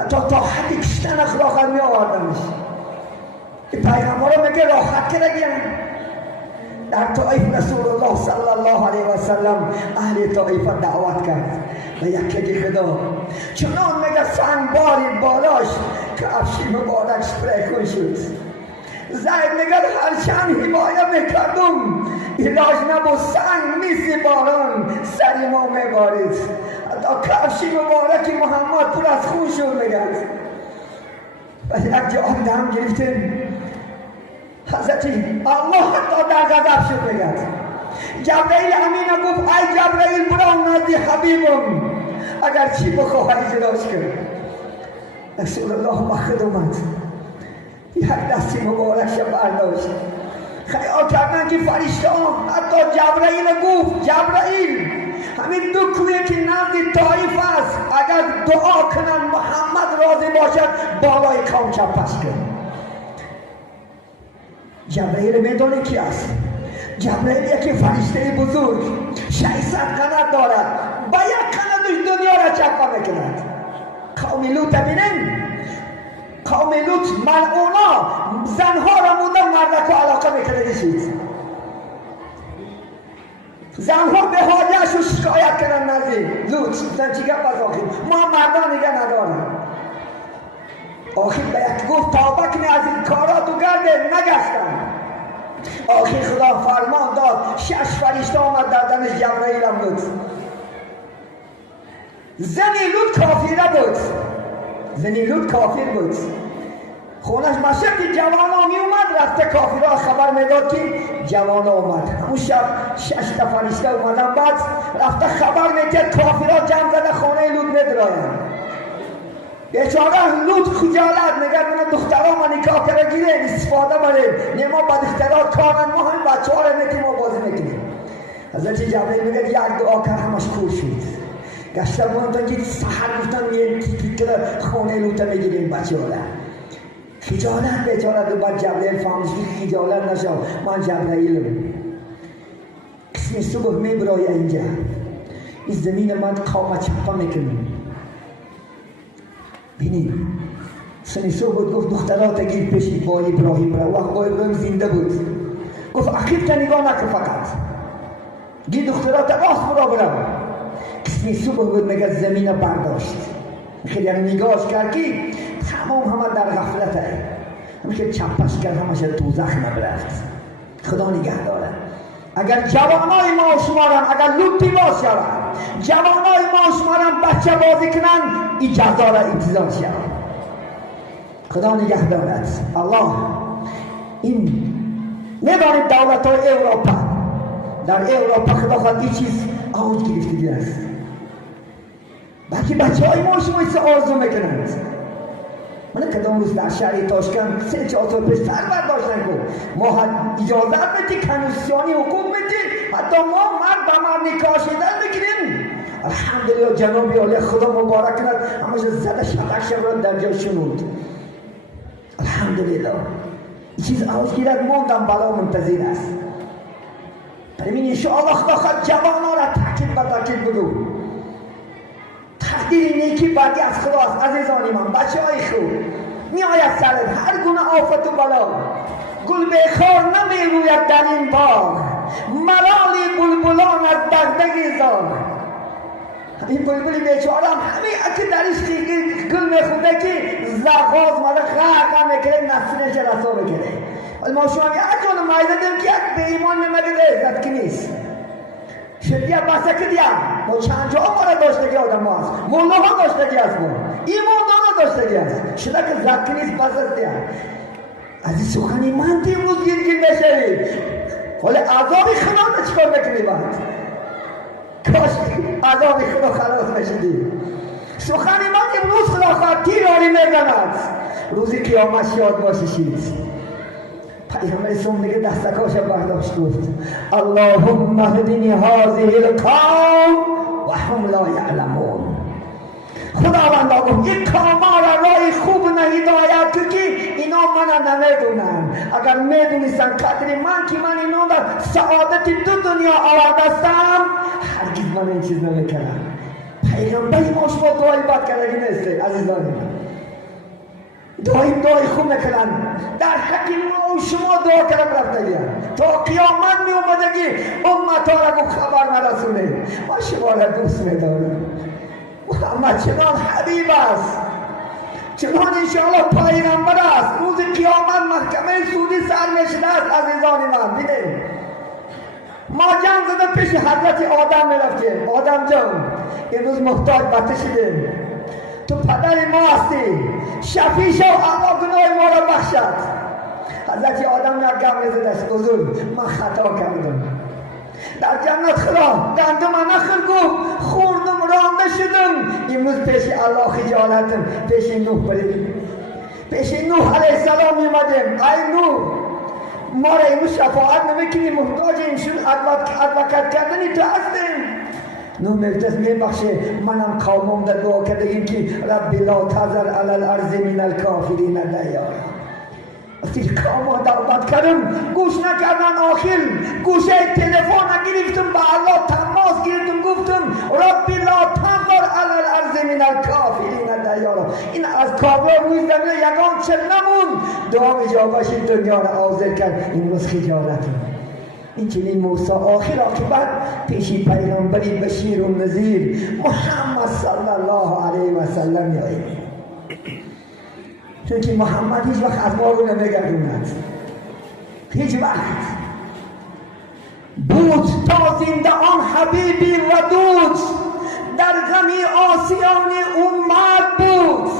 حتی تا حدی کشتن اخلاقت می آوردنش. پیغمبر میگه راحت کرگیم. در طائف رسول الله صلی الله علیه و سلم اهل طائف دعوت کرد و یکی خدا چنان میگه سنگ بارید بالاش که افشی مبارک سپریکون شد. زید میگه هرچند حمایه میکردم علاج نبود، سنگ نیست باران سری ما میبارید. حتی کفشی مبارک محمد پر از خون شد میگه. و یک جا دم گرفتیم حضرت الله حتی در غضب شد میگه. جبرائیل امین گفت ای جبرائیل برو نزد حبیبم اگر چی بخواه اجراش کرد. رسول الله مخد اومد یک دستی مبارکش برداشت. خیال کردن که فرشته حتی جبرائیل گفت جبرائیل همین دو کوهی که نزد طائف است اگر دعا کنن محمد راضی باشد بالای قوم چپش کن. جبرائیل میدونه کی است؟ جبرائیل یکی فرشته بزرگ 600 قنات دارد، با یک قناتش دنیا را چپا میکند. قوم لوط ببینین، قوم لوط ملعونا زنها را موندن مردک و علاقه میکردشید. زنها به حاجهش رو شکایت کردن نزد لوط زن چی گپ از آخر ما مردان دیگه ندارم. آخر به یک گفت توبه کنی از این کارات و گرده نگشتن. آخر خدا فرمان داد 6 فرشته آمد در دمش جبرائیل هم بود. زنی لوط کافره بود، زنی لوط کافر بود. خونش مشک که جوانا می اومد رفته کافرها خبر میداد که جوانا اومد. همون شب 6 فرشته اومدن بعد رفته خبر میداد کافرها جمع زده خانه لوط میدراین. بیچاره لوط خجالت میگه من دخترها ما نکاح کرده گیره استفاده بریم نما با دخترها کارن ما هم بچه ها رو میتونیم ما بازی میکنیم. حضرت جبرائیل میگه یک دعا کرد همش کور شد. گشته بودن که سحر گفتن یه تیپی که خانه لوط میگیریم بچه ها را خجالت بیچاره. دو بعد جبرائیل فهمش که خجالت نشو من جبرائیلم. قسم صبح میبرای اینجا این زمین من قامت چپا میکنم. بینید سنی صبح گفت دخترات گیر پیش با ابراهیم را. وقت با ابراهیم زنده بود گفت عقیب تا نگاه نکن فقط گیر دخترات راست برو. قسمی صبح بود میگه زمین برداشت خیلی نگاهش کرد که تمام همه در غفلت هست. همه چپش کرد همه دوزخ نبرفت. خدا نگه داره. اگر جوانای ما شمارن اگر لوطی باز شود جوانای ما شمارن بچه بازی کنن این جزا را انتظار شود. خدا نگه دارد. الله این ندارید دولت های اروپا در اروپا خدا خواهد این چیز آوج گرفتگی است. بلکه بچه های ما شما ایسا آرزو میکنند. من کدام روز در شهر تاشکند 3-4 سال پیش سر برداشتن کن ما اجازت میدی کنوسیانی حقوق میدی حتی ما مرد با مرد نکاح شدن میکنیم. الحمدلله جنابی عالی خدا مبارک کند همش زده شدک شد در جا شنود. الحمدلله این چیز آوز گیرد ماندم بلا منتظر است. برمین انشاءالله خدا خواهد جوانا را تحکیل با تحکیل بگو. تقدیر نیکی بعدی از خداست. عزیزانی من بچه های خوب می آید سرد هر گونه آفت و بلا گل بخار نمی روید در این باغ ملالی بلبلان از دغدغه زار. این بلبلی بیچاره هم همین اکی درش گل میخوده که زغاز ماده غرق میکنه نسلش رسا بکنه. ولی ما شما اجان مایدادیم که یک به ایمان نمده عزت که نیست شدیه بسه که دیم ما چند جا ما را داشتگی آدم هست مولا ها داشتگی هست ما ایمان ها داشتگی هست شده که زد که نیست بس است دیم. از این سخنی من دیم روز گیر بشوید ولی عذاب خدا را چکار بکنی بعد کاش عذاب خدا خلاص بشدی. سخنی من امروز خدا خواهد تیراری میزند روزی قیامت یاد باشید. پیغمبر اسلام دیگه دستکاش برداشت گفت اللهم اهدنی هذه القوم و هم لا یعلمون. خداوند گفت این قوما را راه خوب هدایت تو که اینا من نمیدونن. اگر میدونستن قدر من که من اینا را سعادت دو دنیا آوردستم هرگز من این چیز نمیکنم. پیغمبر ما شما دعای بد کردگی نیسته عزیزانی من. دایم دعای خوب نکنن در حق ما و شما دعا کردم رفته تا قیامت می اومدگی امتا را گفت خبر نرسونه ما شما را دوست می‌دارم محمد چنان حبیب است چنان انشاءالله پیغمبر است روز قیامت محکمه سودی سر میشده است عزیزان من بینید ما جنگ زده پیش حضرت آدم میرفتیم آدم جان امروز محتاج بته شدیم تو پدر ما هستی شفیع شو الله گناه ما را بخشد حضرت آدم را گم میزد است حضور من خطا کردم در جنت خدا گندم نخل گفت خوردم رانده شدم امروز پیش الله خجالتم پیش نوح بریم پیش نوح علیه السلام میمدیم ای نوح ما را امروز شفاعت نمیکنی محتاج اینشون ادوکت کردنی تو هستیم نوح میگفتست میبخشه منم قومم در دعا کردگیم که رب لا تذر علی الارض من الکافرین دیارا وقتی قوم دعوت کردم گوش نکردن آخر گوشه تلفن گرفتم با الله تماس گرفتم گفتم رب لا تذر علی الارض من الکافرین دیارا این از کافر روی زمین یگان چه نمون دعا اجابهش دنیا را حاضر کرد این روز خجالتم این چنین موسی آخر عاقبت پیشی پیغمبری بشیر و نذیر محمد صلی الله علیه و سلم میآید چون که محمد هیچ وقت از ما رو نمیگردوند هیچ وقت بود تا زنده آن حبیبی ودود در غمی آسیان امت بود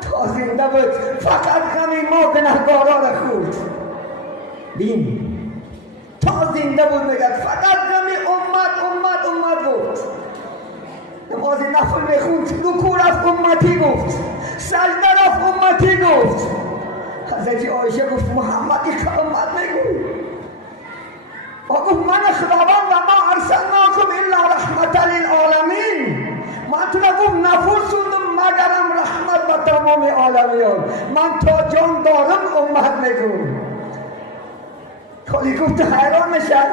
تا زنده بود فقط غمی ما گنهکاران را خورد بین تا زنده بود میگد فقط غمی امت بود نماز نفل میخوند رکوع رفت امتی گفت سجده رفت امتی گفت حضرت عایشه گفت محمد این که امت میگو و گفت من خداوند و ما ارسلناکم الا رحمت للعالمین من تو نگفت نفرسوندم مگرم رحمت و تمام عالمیان من تا جان دارم امت میگو خالی گفت حیران میشن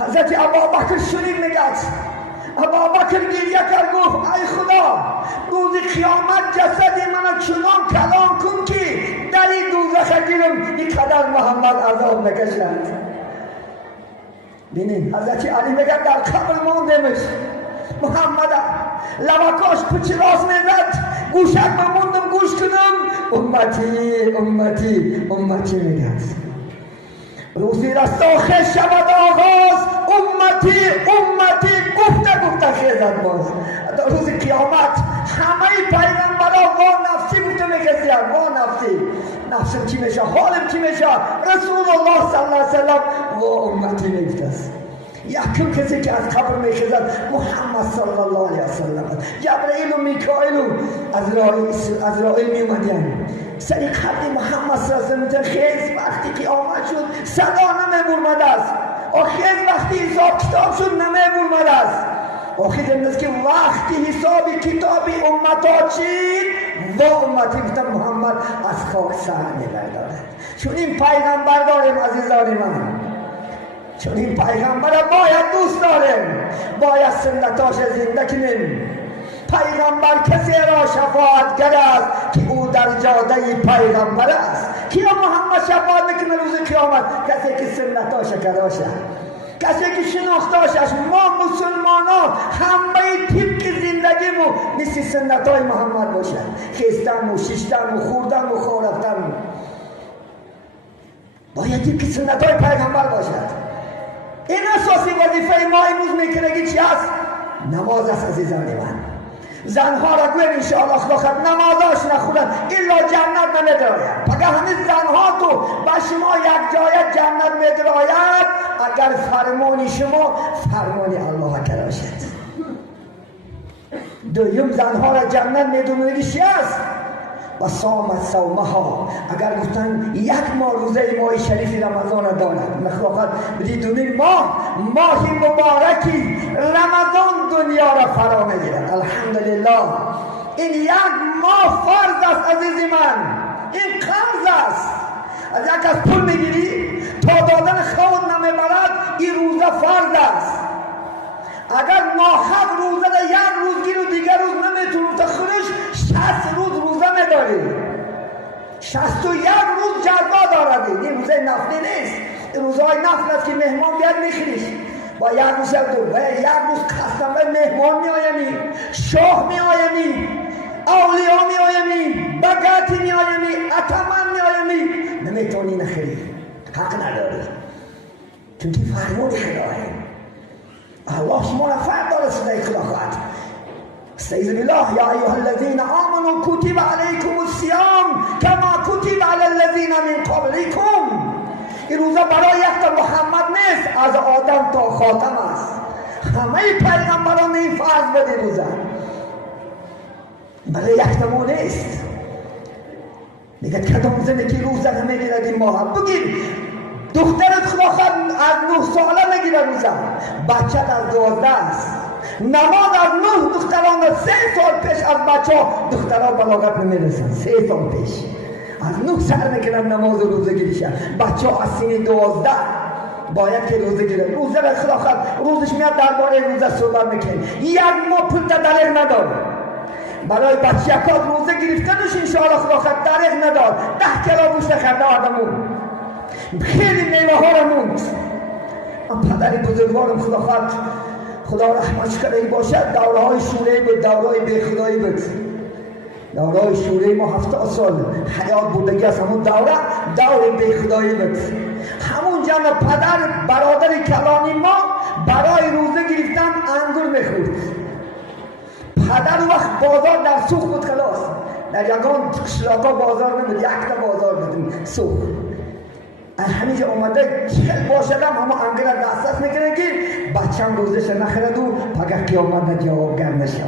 حضرت ابوبکر شنید میگد ابوبکر گریه کرد گفت ای خدا روز قیامت جسد من چنان کلام کن که در این دوزخ گیرم اینقدر محمد عذاب نکشد بینید حضرت علی میگد در قبر ماندمش محمد لبکاش پچی راست میزد گوشت بموندم گوش کنم امتی میگد روزی رستاخه شود آغاز امتی گفته خیزد باز در روز قیامت همه پیغمبران وا نفسی گفته میکسید وا نفسی نفسم چی میشه حالم چی میشه رسول الله صلی الله علیه وسلم وا امتی میگفتست یکم کسی که از قبر میخیزد محمد صلی الله علیه وسلم جبرئیل و میکائیل و عزرائیل میومدن سری قبل محمد صلی الله علیه وسلم خیز وقتی قیامت شد صدا نمیبرمد است خیز وقتی حساب کتاب شد نمیبرمد است آخر امروز که وقتی حساب کتابی امتا چید و امتی گفتن محمد از خاک سر میبردارد چون این پیغمبر داریم عزیزان من چون این پیغمبر باید دوست داریم باید سنتاش زنده کنیم پیغمبر کسی را شفاعتگر است که او در جاده پیغمبر است کیا محمد شفاعت میکنه روز قیامت کسی که سنتاش کراشه کسی که شناختاشش ما مسلمانان همه طبق زندگیمو مثل سنتای محمد باشد خیستن و ششتن و خوردن و خورفتن باید طبق سنتای پیغمبر باشد این اساسی وظیفه ما امروز میکنه چی است؟ نماز است عزیزان من زنها را گویم انشاءالله خدا خد نمازاش نخونن الا جنت نمیدراید اگر همین زنها تو با شما یک جای جنت میدراید اگر فرمانی شما فرمانی الله کراشد دویم زنها را جنت میدونید چی است و صامت صومها اگر گفتن یک ماه روزه ماه شریف رمضان دارد نخواهد بدید ماه مبارکی رمضان دنیا را فرا میگیرد الحمدلله این یک ماه فرض است عزیزی من این قرض است از یک از پول میگیری تا دادن خود نمیبرد این روزه فرض است اگر ناحق روزه یک روز گیر و دیگر روز نمیتونی تخرش 60 روز روزه میداری 61 روز جزا دارد. این روزه نفلی نیست، این روزهای نفل است که مهمان بیاد میخریش. با یک روز دوباره یک روز قسم به مهمان می آیمی، شاه می آیمی، اولیا می آیمی، بگاتی می آیمی، اتمن می آیمی، نمیتونی نخری، حق نداری، چون که فرمان خداه. الله شما را فرد داره صدای خدا خواهد. استعیذ بالله یا ایها الذین آمنوا کتب علیکم الصیام کما کتب علی الذین من قبلکم. این روزا برای یک محمد نیست، از آدم تا خاتم است. همه پیغمبران این فرض بده روزا، برای یک ما نیست. میگه کدام زنی که روزا نمیگیرد این ماه بگیر. دخترت خدا خواهد از 9 ساله میگیره روزا، بچه از 12 است. نماز از 9 دختران 3 سال پیش از بچه ها دخترها بلاغت نمیرسن، 3 سال پیش از 9 سر میکنن نماز روزه گیریشن. بچه ها از سن 12 باید که روزه گیرن. روزه را خدا خواهد روزش میاد درباره روزه صحبت میکنه. یک ماه پول دلیل نداره برای بچه یکات روزه گرفتنش. انشاءالله خدا خواهد دلیل نداره. 10 کیلو گوشت خرده آدمون، خیلی میوه ها را موند. پدر بزرگوارم خدا خواهد خدا رحمتش کنه باشد، دوره های شوره بود، دوره های بیخدایی بود. دوره های شوره ما 70 سال حیات بودگی است. همون دوره بیخدایی بود. همون جمع پدر برادر کلانی ما برای روزه گرفتن انگور میخورد. پدر وقت بازار در سوق بود، خلاص در یگان شلاکا بازار نبود، یک تا بازار بود سوق. همینجا اومده چل باشدم همه انگور دستت میکنه که بچم روزش نخرد و پگه قیامت جوابگر نشه.